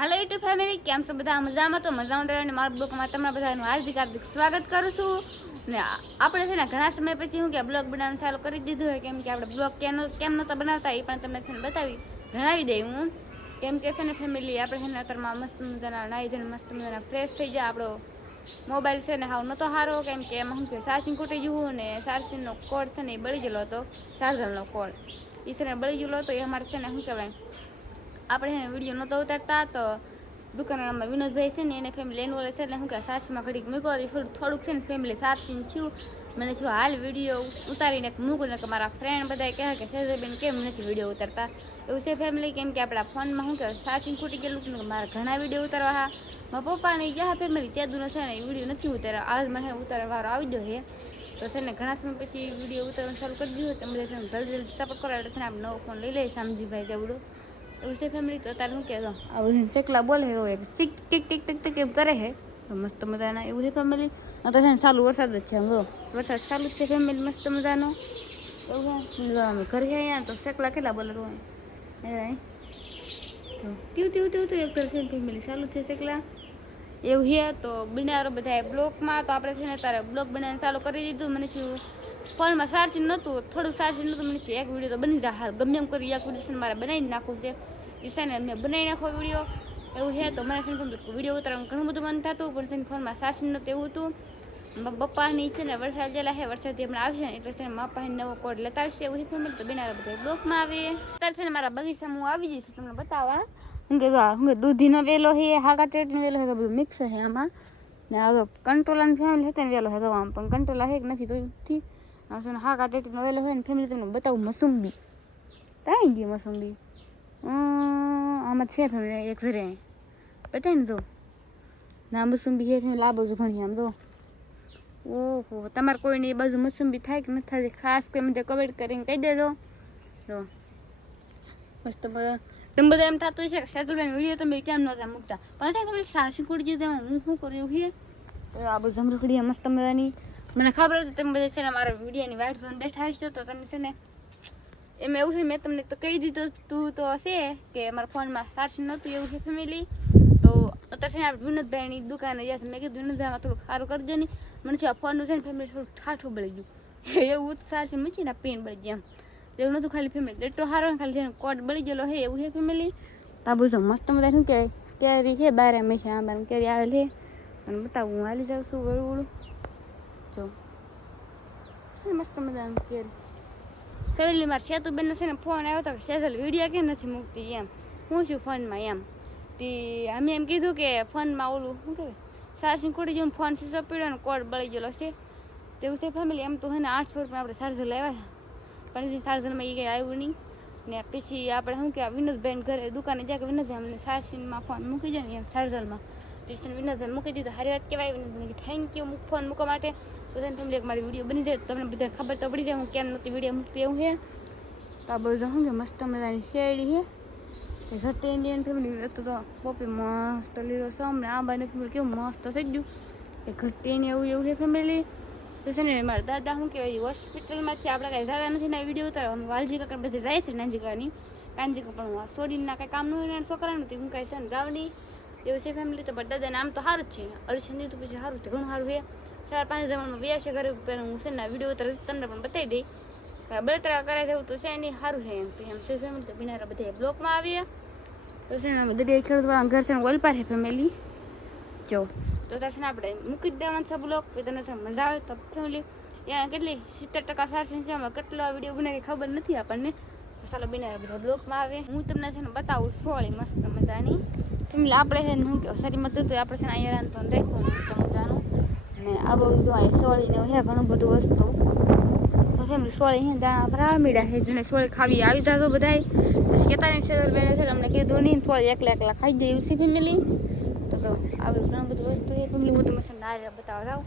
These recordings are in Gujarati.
હાલો યુટ્યુબ ફેમિલી, કેમ છો બધા? મજામાં? તો મજામાં રહેવાનું મારા બ્લોગમાં તમારા બધાનું હાર્દિક સ્વાગત કરું છું. ને આપણે છે ને ઘણા સમય પછી હું કે બ્લોગ બનાવવાનું ચાલુ કરી દીધું હોય, કેમ કે આપણે બ્લોગ કેમ નહોતા બનાવતા એ પણ તમને છે ને જણાવી દઈ હું. કેમ કે છે ને ફેમિલી, આપણે છે ને અત્યારમાં મસ્ત મજાના નાહી ધોઈને મસ્ત મજાના ફ્રેશ થઈ જાય. આપણો મોબાઈલ છે ને હાવ નહોતો સારો, કેમ કે એમાં શું કે ચાર્જિંગ ખૂટી ગયું ને ચાર્જિંગનો કોડ છે ને એ બળી ગયેલો હતો. ચાર્જરનો કોડ એ છે ને બળી ગયેલો હતો. એ અમારે છે ને શું કહેવાય, આપણે એને વિડીયો નહોતો ઉતારતા તો દુકાનમાં વિનોદભાઈ છે ને એને ફેમિલી એનું છે એટલે શું કે સાસમાં ઘડીક મૂકો થોડુંક છે ને ફેમિલી સારસીને થયું. મને જો હાલ વિડીયો ઉતારીને મૂકું ને કે મારા ફ્રેન્ડ બધા કહે કે સેજલબેન કેમ નથી વિડીયો ઉતારતા, એવું છે ફેમિલી. કેમ કે આપણા ફોનમાં શું કે ચાર્જિંગ ખૂટી ગયેલું ને મારા ઘણા વિડીયો ઉતારવા હા મારા પપ્પાને ગયા ફેમિલી ત્યાં દૂનો છે ને એ વિડીયો નથી ઉતાર્યા. આજ મને ઉતારવા વારો આવી ગયો છે તો છે ને ઘણા સમય પછી વિડીયો ઉતારવાનું ચાલુ કરી દીધું. તમે બધા જલ્દી સપોર્ટ કરો એટલે છે ને આપણે નવો ફોન લઈ લઈએ શામજીભાઈ જેવડો એવું છે ફેમિલી. તો તારે શું કહેતો આ બધું શેકલા બોલે હોય ટીક ટીક ટીક ટીક ટીક એમ કરે છે તો મસ્ત મજાના એવું છે ફેમિલી. તો છે ને ચાલુ વરસાદ જ છે, આમ જો વરસાદ ચાલુ જ છે ફેમિલી મસ્ત મજાનો. એવું અમે ઘરે અહીંયા તો શેકલા કેટલા બોલે તો ટ્યુ ટ્યુ ટ્યુ ટ્યુ એક કરે ફેમિલી ચાલુ છે શેકલા એવું છે. તો બિનારો બધા બ્લોગમાં તો આપણે છે ને તારે બ્લોગ બનાવવાનું ચાલુ કરી દીધું. મને શું ફોનમાં ચાર્જિંગ નહોતું, થોડું ચાર્જિંગ નહોતું. મને શું એક વિડીયો તો બની જાય હાલ ગમે એમ કરી એક વિડીયો મારે બનાવી નાખવું છે. એ છે ને મેં બનાવી નાખો વિડીયો એવું છે. તો મને છે ને વિડીયો ઉતારવાનું ઘણું બધું મન થતું, પણ છે ને ફોનમાં ચાર્જિંગ નહોતું એવું હતું. બપ્પાની છે ને વરસાદ ગયેલા છે, વરસાદથી હમણાં આવશે ને એટલે છે ને મારા પાસે નવો કોડ લેતા આવશે એવું છે ફેમિલી. તો બિનારો બધા બ્લોગમાં આવે અત્યારે છે ને મારા બગીચામાં હું આવી જઈશ તમને બતાવવા. શું કે દૂધીનો વેલો છે, હાકા ટેટનો વેલો છે, તો બધું મિક્સ છે આમાં. ને હવે કંટ્રોલાની ફેમિલી હતી ને વેલો હતો આમ, પણ કંટ્રોલા છે કે નથી તો નથી. છે ને હાકા ટેટનો વેલો હોય ને ફેમિલી તમને બતાવું. મસુંબી કાંઈ ગઈ મસુંબી આમાં છે ફેમિલી એક જરે બતાય ને તો ના મસુંબી છે લાંબો જ ઘણી આમ તો. ઓહો, તમારે કોઈને એ બાજુ મસુંબી થાય કે નથી થતી ખાસ કે મને કમેન્ટ કરીને કહી દેજો. તો મસ્ત બધા તમે બધા એમ થતું છે કે સેતુલબેન વિડીયો તમે કેમ નહોતા મૂકતા, પણ છે તમે સાસી ખોડી દીધું હું શું કર્યું છે. તો આ બધું જમરૂખડી મસ્ત મજાની મને ખબર હતી તમે બધા છે ને મારા વિડીયોની વાઇટ ઝોન બેઠા હશો તો તમે છે ને એમાં એવું છે મેં તમને તો કહી દીધું તું તો હશે કે મારા ફોનમાં ચાર્જિંગ નહોતું એવું છે ફેમિલી. તો અત્યારે છે ને આપણે વિનોદભાઈની દુકાને ગયા મેં કીધું વિનોદભાઈમાં થોડુંક સારું કરી દો ને. મને છે ફોનનું છે ને ફેમિલી થોડુંક ઠાઠું બળી ગયું એવું ચાર્જિંગ મૂકી ને પેન બળી ગયા એમ એવું નહોતું. ખાલી ફેમિલી ડેટો સારો ને ખાલી જેનો કોડ બળી ગયેલો છે એવું છે ફેમિલી. તો આ બધું મસ્ત મજા શું કહેવાય કેરી છે બારે હંમેશા આંબાની કેરી આવેલ છે અને બતાવું હું હાલી જાઉં છું વળું વળું જો મસ્ત મજાનું કેરી ફેમિલી. મારે સેતુબેનનો છે ને ફોન આવ્યો હતો કે સેજલ વિડીયો કેમ નથી મૂકતી એમ, હું છું ફોનમાં એમ. તે અમે એમ કીધું કે ફોનમાં ઓલું શું કહેવાય ચાર્જિંગ ખોટી ગયું ફોન સ્વિચ પીડ્યો ને કોડ બળી ગયેલો છે તેવું છે ફેમિલી. એમ તો છે ને 800 રૂપિયા આપણે ચાર્જર લાવ્યા પણ ચાર્જરમાં એ કંઈ આવ્યું નહીં. ને પછી આપણે શું કે વિનોદભાઈને ઘરે દુકાને જાય કે વિનોદભાઈ અમને ચાર્જિંગમાં ફોન મૂકી જાય ને એમ ચાર્જરમાં તો વિનોદભાઈ મૂકી દીધું. સારી વાત કહેવાય વિનોદભાઈ થેન્ક યુ ફોન મૂકવા માટે. તો છે ને ફેમિલી એક મારી વિડીયો બની જાય તો તમને બધાને ખબર તો પડી જાય હું કેમ નહોતી વિડીયો મૂકતી એવું છે. તો આ બધું શું કે મસ્ત મજાની શેરડી છે સત્ય ઇન્ડિયન ફેમિલી હતું તો પોપી મસ્ત લીલો સમ ને આંબાને ફેમિલી કેવું મસ્ત થઈ ગયું એ ઘટીને એવું છે ફેમિલી. તો છે ને મારા દાદા શું કહેવાય હોસ્પિટલમાં છે, આપણે કાંઈ દાદા નથી ને વિડીયો ઉતારવા અમે વાલજી કાકા બધે જાય છે નાનજીકાની કાનજીકા પણ છોડીને કાંઈ કામ ન હોય ને છોકરાનું તે હું કાંઈ છે ને ગાવની એવું છે ફેમિલી. તો પણ દાદાને આમ તો સારું જ છે, અર્શન તો પછી સારું છે ઘણું સારું છે. 4-5 જમણમાં વ્યા છે ઘરે પહેલાં હું છે ને વિડીયો ઉતાર તમને પણ બતાવી દઈ બળતરા કરે છે એવું તો છે એની સારું છે એમ. તો એમ છે ફેમિલી. તો બિનારા બધા બ્લોકમાં આવીએ તો છે ને દરિયા ખેડૂતવાળા ઘર છે ને ઓલપાર છે ફેમિલી જો. તો ત્યાં છે ને આપણે મૂકી જ દેવાનું છે બ્લોક તમને છે મજા આવે તો ફેમિલી. ત્યાં કેટલી 70% ચાર્જિંગ છે આમાં કેટલો વિડીયો બનાવી ખબર નથી આપણને. તો ચાલો બિનારા બધા બ્લોકમાં આવે હું તમને છે ને બતાવું સોળી મસ્ત મજાની ફેમિલી. આપણે છે ને શું કહો શરીરમાં તો આપણે છે ને અહીંયા રાંધતો રાખવું મસ્ત મજાનું ને આ બધું જો અહીં સોળીને હે ઘણું બધું વસ્તુ તો ફેમિલી સોળી હે દાણા ભરા મીડા છે જેને સોળી ખાવી આવી જાતો બધાય. પછી કહેતા ને સેજલબેને છે અમને કીધું નહીં સોળી એકલા ખાઈ જાય એવું છે ફેમિલી. તો આવી ઘણું બધું વસ્તુ છે ફેમિલી. હું તમને નારિયેળ બતાવવા જાઉં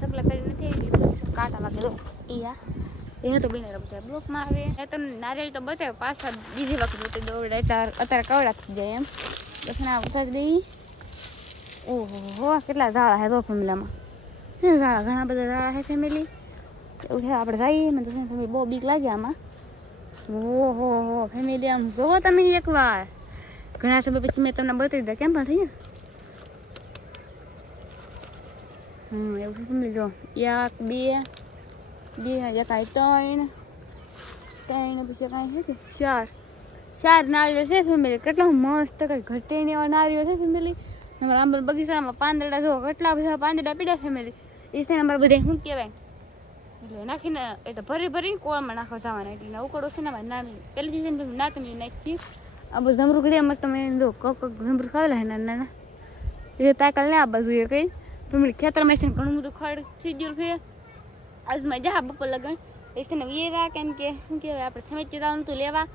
સકલા પહેરી નથી કાંટા લાગે દો એ તો બિનારા બધા બ્લોકમાં આવે એ તમને નારિયેળ તો બતાવે પાછા બીજી વખત દોડે અત્યારે કવડા થઈ જાય એમ. બસ ના ઉતારી દઈ. ઓહો કેટલા ઝાડા છે તો ફેમિલીમાં ઝાડા ઘણા બધા ઝાડા છે ફેમિલી એવું છે. આપણે જઈએ મને તો ફેમિલી બહુ બીક લાગે આમાં. ઓહો ફેમિલી આમ જોવો તમે એકવાર ઘણા સમય પછી મેં તમને બતાવી દીધા કેમ પણ થઈ ગયા એવું ફેમિલી જો 1 2 એક આ 3 પછી કાંઈ છે કે 4 નાળિયેર છે ફેમિલી. કેટલા મસ્ત કઈ ઘટે ને એવા નાળિયેર છે ફેમિલી. અમારા આંબલ બગીચામાં પાંદડા જો કેટલા બધા પાંદડા પીડ્યા ફેમિલી. એ છે ને અમારે બધા શું કહેવાય એટલે નાખીને એટલે ભરીને કોળમાં નાખવા જવાના એટલે ઉકળો છે ને અમારે નામી પહેલી છે ને ના તમે નાખી આ બધું જમરૂ ઘડી મસ્ત તમે જો કક જમરૂ ખાવેલા નાના એ પેકલ ને આ બાજુ એ કઈ ફેમિલી ખેતરમાં છે ને ઘણું બધું ખડ થઈ ગયું છે. આજમાં જા બપોર લગન એ છે ને એવા કેમ કે શું કહેવાય આપણે સમેતી જવાનું હતું લેવા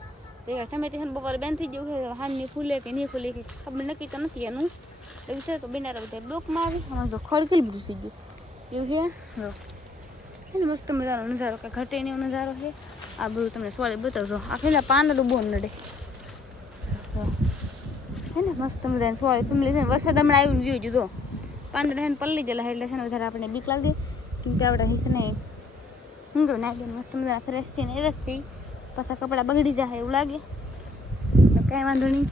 તો સમેતી છે ને બપોર બેન થઈ ગયું છે હાનની ફૂલે કે નહીં ફૂલે કે ખબર નક્કી તો નથી એનું તો વિચાર તો બેનારા બધા બ્લોકમાં આવી આમાં તો ખડ કેટલું બધું થઈ ગયું એવું છે મસ્ત મજાનો નજારો કે ઘટે ને એવો નજારો છે. આ બધું તમને સોળે બતાવજો આ પેલા પાંદડું બહુ નડે હે ને મસ્ત મજાની સોળે ફેમિલી છે ને વરસાદ હમણાં આવીને વ્યૂ જુદો પાંદડા ને પલ્લી ગયેલા એટલે છે ને વધારે આપણે બીક લાગે કેમ કે આપણે છે ને ઊંધો નાખી મસ્ત મજાના ફ્રેશ થઈને એવા જ થઈ પાછા કપડાં બગડી જાય એવું લાગે તો કાંઈ વાંધો નહીં.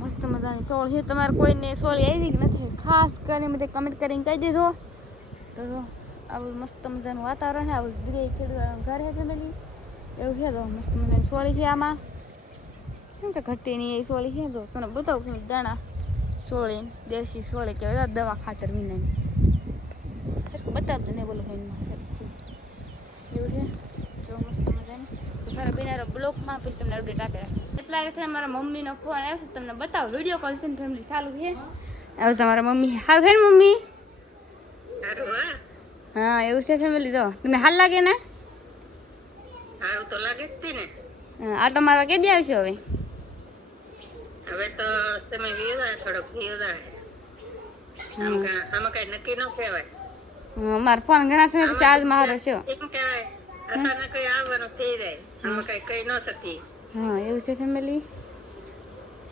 મસ્ત મજાની સોળ છે. તમારે કોઈને સોળી આવી કે નથી ખાસ કરીને બધે કમેન્ટ કરીને કહી દેજો. તો આવું મસ્ત મજાનું વાતાવરણ છે આવું જગ્યાએ ખેડૂતોનું ઘર છે ફેમિલી એવું છે તો મસ્ત મજાની સોળી છે આમાં કેમ કે ઘટીની એ સોળી છે તો તને બતાવું ફેમિલી દાણા સોળી દેશી સોળી કહેવાય દવા ખાતર વિનાની બતાવતો નહીં બોલો ફેમિલી એવું છે જો મસ્ત મજાની તો સારા બેનારો બ્લોકમાં પછી તમને અપડેટ આપે એટલા છે. મારા મમ્મીનો ફોન આવ્યો છે તમને બતાવો વિડીયો કોલ છે ને ફેમિલી ચાલુ છે હવે તમારા મમ્મી હાલ ફેર મમ્મી હા એવું છે ફેમિલી જો તમને હાલ લાગે ને હાલ તો લાગે જ છે ને આટો મારવા કે દે આવશે હવે તો તમે વિયોદા થોડોક વિયોદા આમાં કઈ નક્કી ન કહેવાય મારો ફોન ઘણા સમય પછી આજ મારો છે એમ કહેવાય અત્યારે કઈ આવવાનું થઈ જાય આમાં કઈ ન શકી હા એવું છે ફેમિલી.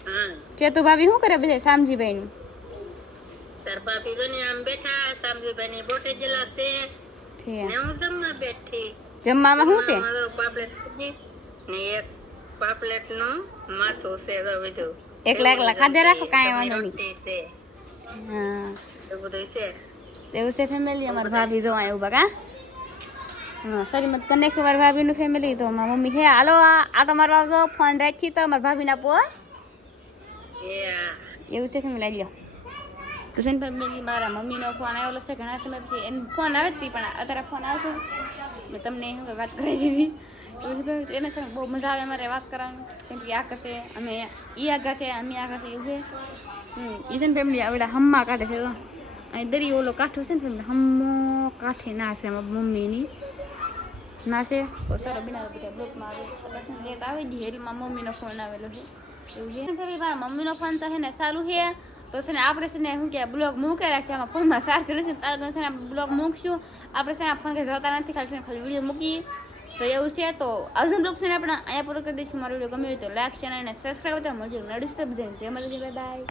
હા ચેતુ ભાભી શું કરે બધા શામજીભાઈ નું તાર ભાભી બની આમ બેઠા સામજીભાઈ ની બોટે જલાશે ને હું જમવા બેઠી જમવામાં શું છે પાપલેટ ને એક પાપલેટ નું માથું છે બધું એકલા ખાધે રાખો કાંઈ વાંધો નહીં. હા એવું બધું છે એવું છે ફેમિલી. અમારી ભાભી જો એવું બગા હા સરી મત કનેક્ટ મારી ભાભીનું ફેમિલી તો મારી મમ્મી હે હાલો આ તમારો આવજો ફોન રાખી તો મારી ભાભીને આપો એવું છે ફેમિલી આવી લો તો છે ફેમિલી મારા મમ્મીનો ફોન આવેલો છે ઘણા સમય પછી એનો ફોન આવે જ પણ અત્યારે ફોન આવશે મેં તમને શું વાત કરી દીધી એને છે બહુ મજા આવે અમારે વાત કરવાનું કેમ કે આ કરશે અમે એ આગળ છે અમે આગળ છે એવું છે એ છે ને ફેમિલી આવડે હમ્મા કાઢે છે અહીં દરી ઓલો કાઠો છે ને ફેમિલી હમ્મો કાઠે નાશે અમારી મમ્મીની નાશે તો સર બનાવે બધા બ્લોકમાં આવે લેટ આવી ગઈ એટલે મારા મમ્મીનો ફોન આવેલો છે એવું છે ફેમિલી મારા મમ્મીનો ફોન તો છે ને સારું છે તો છે ને આપણે છે ને શું કે બ્લોગ મૂકી રાખીએ આમાં ફોનમાં સારું છે ને તારા છે ને બ્લોગ મૂકશું આપણે છે ને ફોન કંઈ જતા નથી ખાલી છે ખાલી વિડીયો મૂકીએ તો એવું છે. તો આજનો બ્લોગ છે ને આપણે અહીંયા પૂરો કરી દઈશું. મારો વિડીયો ગમ્યો હોય તો લાઈક શેર અને સબસ્ક્રાઈબ કરતા મળજો નડીશ તો બધાને જય મળે બાય.